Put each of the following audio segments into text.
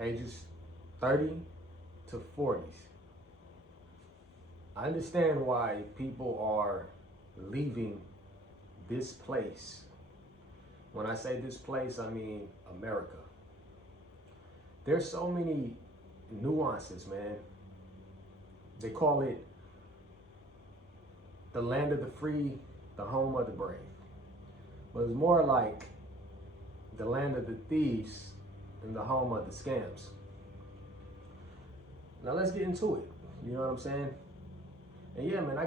ages 30 to 40s. I understand why people are leaving this place. When I say this place, I mean America. There's so many nuances, man. They call it the land of the free, the home of the brave. But it's more like the land of the thieves and the home of the scams. Now let's get into it. You know what I'm saying? And yeah, man, I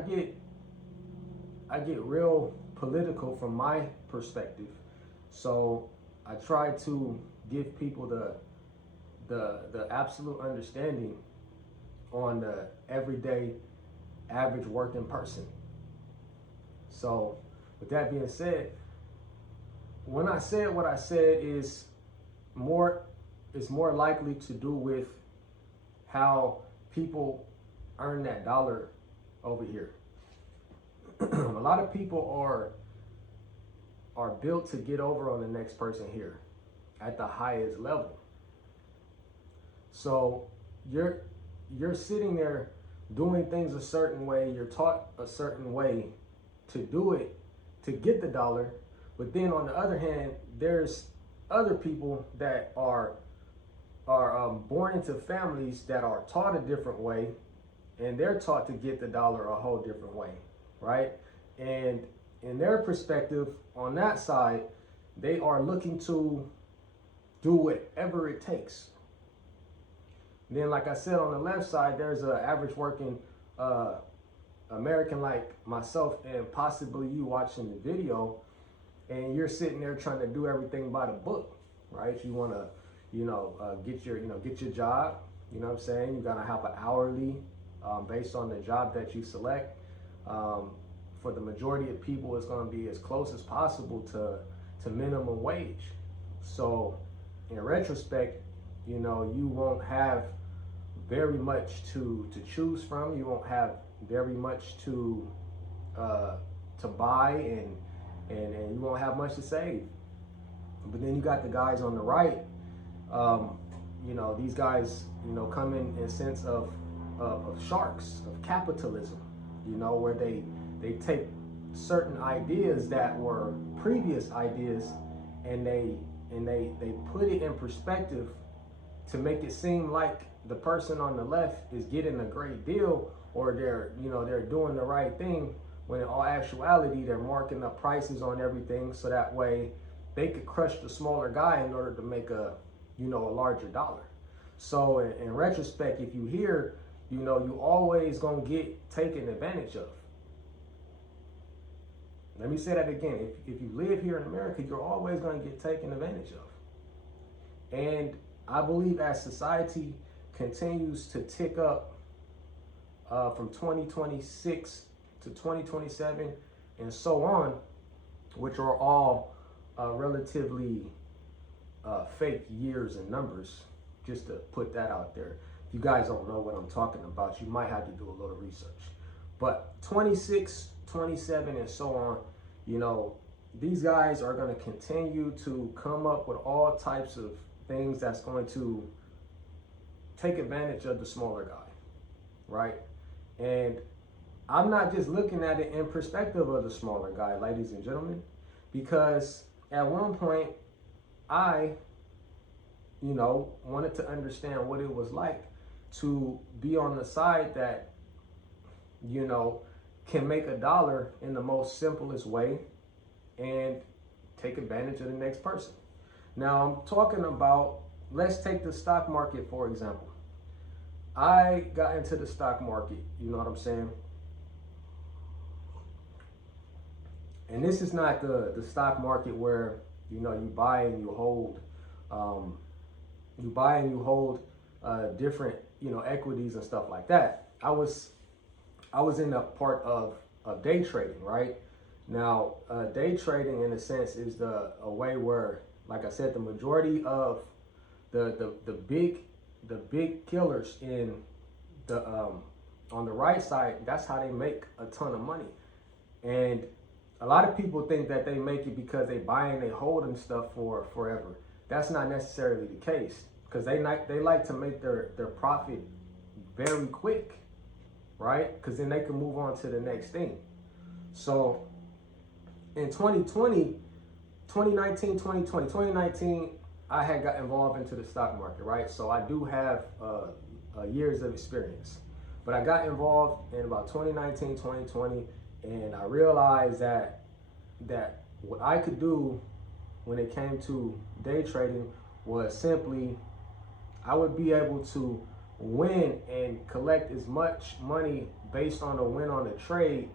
get real political from my perspective. So I try to give people the absolute understanding on the everyday average working person. So with that being said, when I said what I said is more likely to do with how people earn that dollar over here. A lot of people are built to get over on the next person here at the highest level. So you're sitting there doing things a certain way, you're taught a certain way to do it to get the dollar, but then on the other hand, there's other people that are born into families that are taught a different way, and they're taught to get the dollar a whole different way, right? And in their perspective, on that side, they are looking to do whatever it takes. Then, like I said, on the left side, there's an average working American like myself and possibly you watching the video, and you're sitting there trying to do everything by the book, right? You want to, get your job. You know what I'm saying? You gotta have an hourly based on the job that you select. For the majority of people, it's going to be as close as possible to minimum wage. So, in retrospect, you won't have very much to choose from. You won't have very much to buy, and you won't have much to save. But then you got the guys on the right. These guys, come in sense of sharks of capitalism. Where they take certain ideas that were previous ideas, and they put it in perspective to make it seem like the person on the left is getting a great deal, or they're doing the right thing, when in all actuality they're marking up prices on everything so that way they could crush the smaller guy in order to make a larger dollar. So in retrospect, if you hear, you always gonna get taken advantage of. Let me say that again. If you live here in America, you're always going to get taken advantage of. And I believe as society continues to tick up from 2026 to 2027 and so on, which are all relatively fake years and numbers, just to put that out there. If you guys don't know what I'm talking about, you might have to do a little research. But 26, 27, and so on, these guys are going to continue to come up with all types of things that's going to take advantage of the smaller guy, right? And I'm not just looking at it in perspective of the smaller guy, ladies and gentlemen, because at one point I, wanted to understand what it was like to be on the side that, can make a dollar in the most simplest way and take advantage of the next person. Now I'm talking about, let's take the stock market for example. I got into the stock market, you know what I'm saying? And this is not the stock market where, you buy and you hold, different, equities and stuff like that. I was in a part of day trading, right? Now, day trading in a sense is a way where, like I said, the majority of the big killers in the on the right side, that's how they make a ton of money. And a lot of people think that they make it because they buy and they hold and stuff for forever. That's not necessarily the case. because they like to make their profit very quick, right? Because then they can move on to the next thing. So in 2019, I had got involved into the stock market, right? So I do have years of experience. But I got involved in about 2019, 2020, and I realized that what I could do when it came to day trading was simply, I would be able to win and collect as much money based on the win on the trade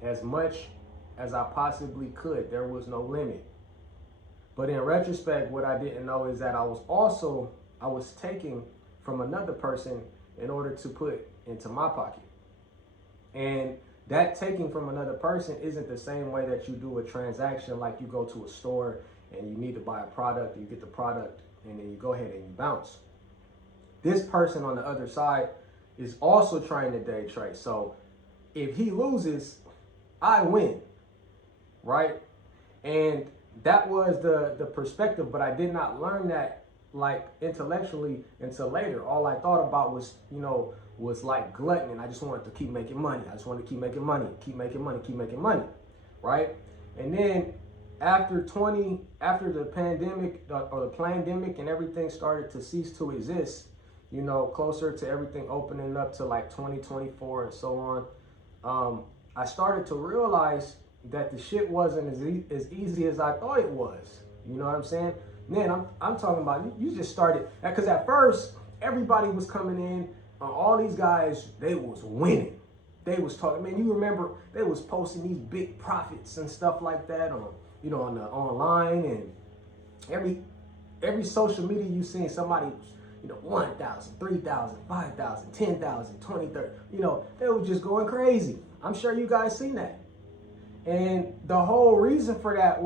as much as I possibly could. There was no limit. But in retrospect, what I didn't know is that I was taking from another person in order to put into my pocket. And that taking from another person isn't the same way that you do a transaction, like you go to a store and you need to buy a product, you get the product, and then you go ahead and you bounce. This person on the other side is also trying to day trade. So if he loses, I win, right? And that was the perspective, but I did not learn that like intellectually until later. All I thought about was, was like gluttony. I just wanted to keep making money. I just wanted to keep making money, right? And then after the pandemic or the pandemic and everything started to cease to exist, closer to everything opening up to like 2024 and so on, I started to realize that the shit wasn't as easy as I thought it was. You know what I'm saying? Man, I'm talking about you just started, because at first everybody was coming in, all these guys, they was winning. They was talking, man, you remember they was posting these big profits and stuff like that on, on the online, and every social media you seen somebody, 1,000, 3,000, 5,000, 10,000, 20, 30, they were just going crazy. I'm sure you guys seen that. And the whole reason for that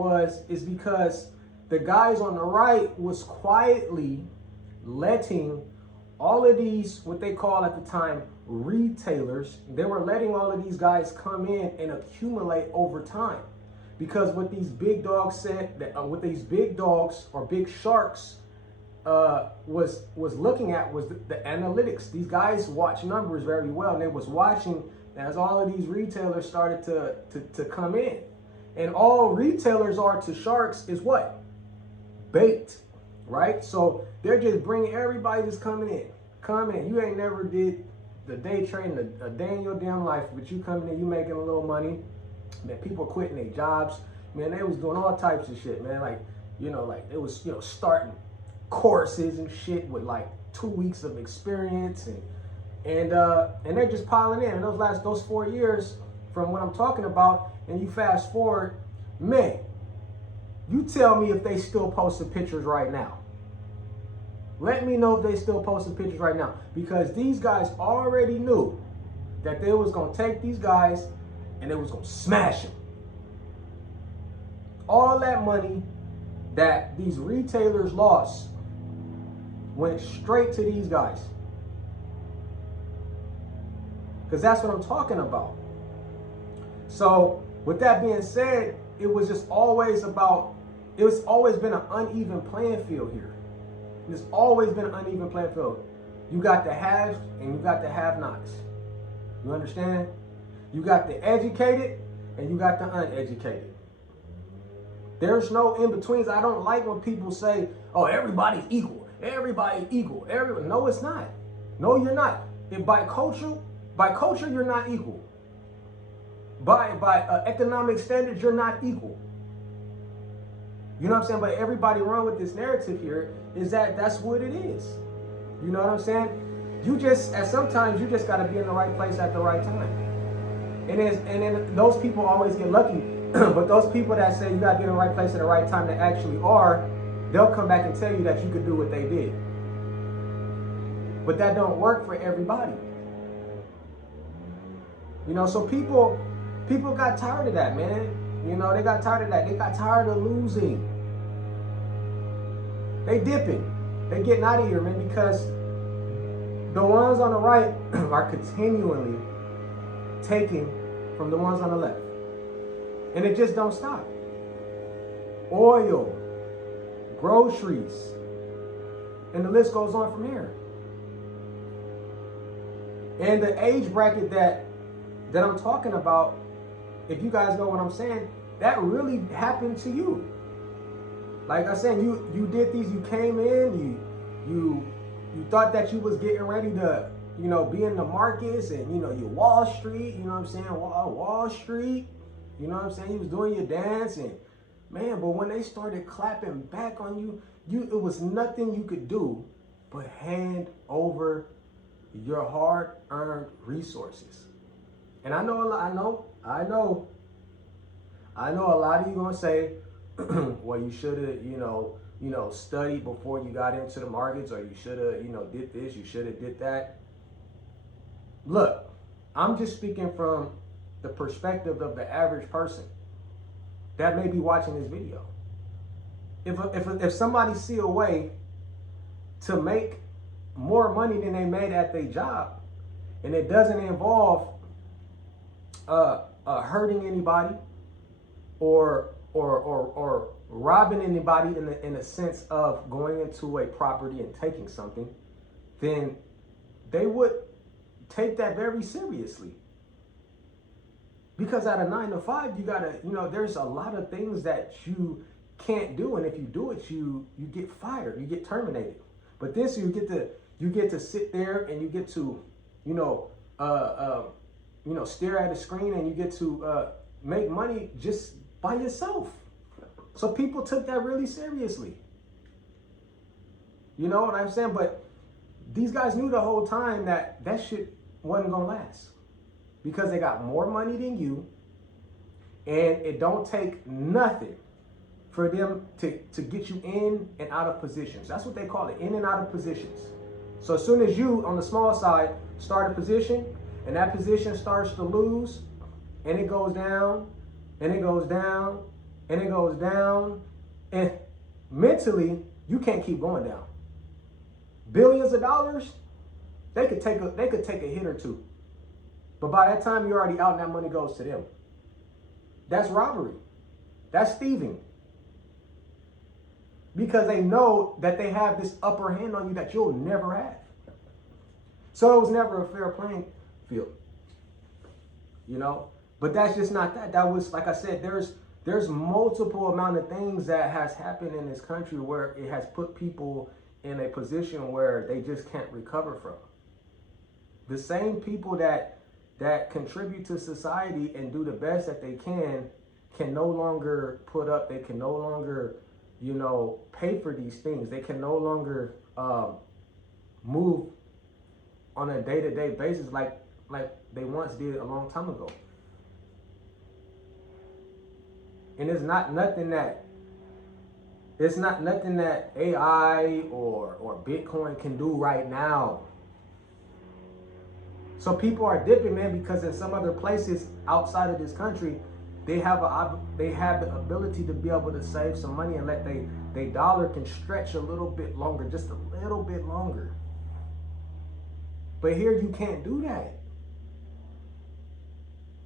is because the guys on the right was quietly letting all of these, what they call at the time, retailers, they were letting all of these guys come in and accumulate over time. Because what these big dogs said, what these big dogs or big sharks was looking at was the analytics. These guys watch numbers very well, and they was watching as all of these retailers started to come in. And all retailers are to sharks is what? Bait, right? So they're just bringing everybody that's coming in. Come in. You ain't never did the day trading a day in your damn life, but you coming in, you making a little money. Man, people quitting their jobs. Man, they was doing all types of shit, man. Like, it was, starting courses and shit with like 2 weeks of experience, and they're just piling in. And those 4 years from what I'm talking about, and you fast forward, man, you tell me if they still posting pictures right now. Let me know if they still posting pictures right now, because these guys already knew that they was gonna take these guys and they was gonna smash them. All that money that these retailers lost went straight to these guys. Because that's what I'm talking about. So with that being said, it was always been an uneven playing field here. There's always been an uneven playing field. You got the haves and you got the have-nots. You understand? You got the educated and you got the uneducated. There's no in-betweens. I don't like when people say, oh, everybody's equal. Everybody's equal. No, it's not. No, you're not. If by culture, you're not equal. By economic standards, you're not equal. You know what I'm saying? But everybody wrong with this narrative here is that that's what it is. You know what I'm saying? Sometimes you just got to be in the right place at the right time. And then those people always get lucky. But those people that say you got to be in the right place at the right time that actually are, they'll come back and tell you that you could do what they did. But that don't work for everybody. So people got tired of that, man. They got tired of that. They got tired of losing. They dipping. They getting out of here, man, because the ones on the right are continually taking from the ones on the left. And it just don't stop. Oil, groceries, And the list goes on from there. And the age bracket that I'm talking about, if you guys know what I'm saying, that really happened to you. Like I said, you did these, you came in, you thought that you was getting ready to, be in the markets and, your Wall Street, you know what I'm saying? Wall Street, you know what I'm saying? You was doing your dance and, man, but when they started clapping back on you, it was nothing you could do but hand over your hard-earned resources. And I know a lot of you gonna say, well, you should have, studied before you got into the markets, or you should have, did this, you should have did that. Look, I'm just speaking from the perspective of the average person that may be watching this video. If somebody see a way to make more money than they made at their job, and it doesn't involve hurting anybody or robbing anybody in the sense of going into a property and taking something, then they would take that very seriously. Because at a 9 to 5, you gotta, there's a lot of things that you can't do, and if you do it, you get fired, you get terminated. But this, you get to sit there and you get to, stare at a screen, and you get to make money just by yourself. So people took that really seriously. You know what I'm saying? But these guys knew the whole time that shit wasn't gonna last, because they got more money than you, and it don't take nothing for them to get you in and out of positions. That's what they call it, in and out of positions. So as soon as you, on the small side, start a position, and that position starts to lose, and it goes down, and it goes down, and it goes down, and mentally, you can't keep going down. Billions of dollars, they could take a hit or two. But by that time, you're already out and that money goes to them. That's robbery. That's thieving. Because they know that they have this upper hand on you that you'll never have. So it was never a fair playing field. But that's just not that. That was, like I said, there's multiple amount of things that has happened in this country where it has put people in a position where they just can't recover from. The same people that contribute to society and do the best that they can no longer put up, they can no longer, pay for these things. They can no longer move on a day-to-day basis like they once did a long time ago. And it's not nothing that AI or Bitcoin can do right now. So people are dipping, man, because in some other places outside of this country, they have the ability to be able to save some money and let they dollar can stretch a little bit longer, just a little bit longer. But here you can't do that.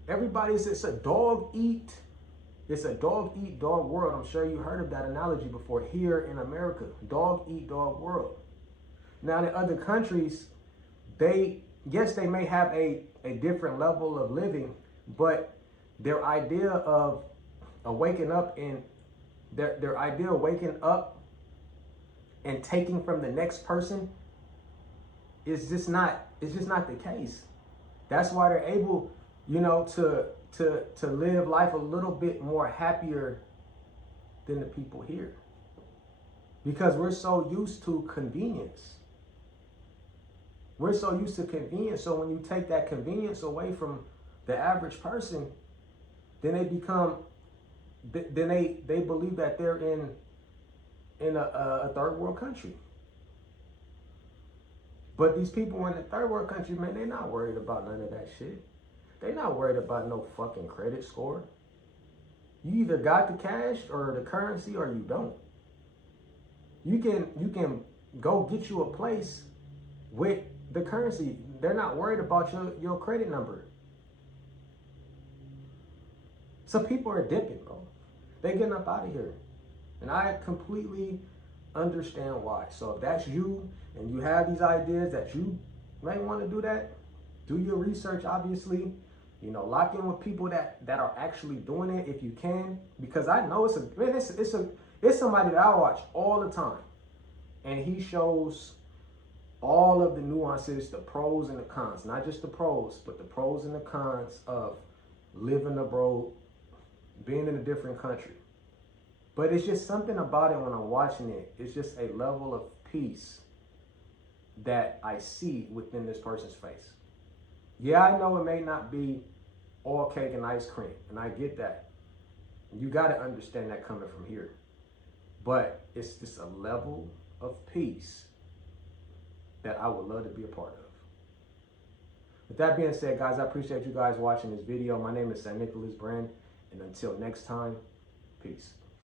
It's a dog eat dog world. I'm sure you heard of that analogy before here in America. Dog eat dog world. Now in other countries, they may have a different level of living, but their idea of waking up and their idea of waking up and taking from the next person is just not the case. That's why they're able, to live life a little bit more happier than the people here. Because we're so used to convenience. We're so used to convenience. So when you take that convenience away from the average person, then they believe that they're in a third world country. But these people in the third world country, man, they're not worried about none of that shit. They're not worried about no fucking credit score. You either got the cash or the currency or you don't. You can go get you a place with the currency. They're not worried about your credit number. So people are dipping, bro. They're getting up out of here. And I completely understand why. So if that's you and you have these ideas that you may want to do that, do your research, obviously. You know, lock in with people that are actually doing it if you can, because I know it's somebody that I watch all the time, and he shows all of the nuances, the pros and the cons, not just the pros, but the pros and the cons of living abroad, being in a different country. But it's just something about it when I'm watching it. It's just a level of peace that I see within this person's face. Yeah, I know it may not be all cake and ice cream, and I get that. You got to understand that coming from here. But it's just a level of peace that I would love to be a part of. With that being said, guys, I appreciate you guys watching this video. My name is St. Nicholas Brand, and until next time, peace.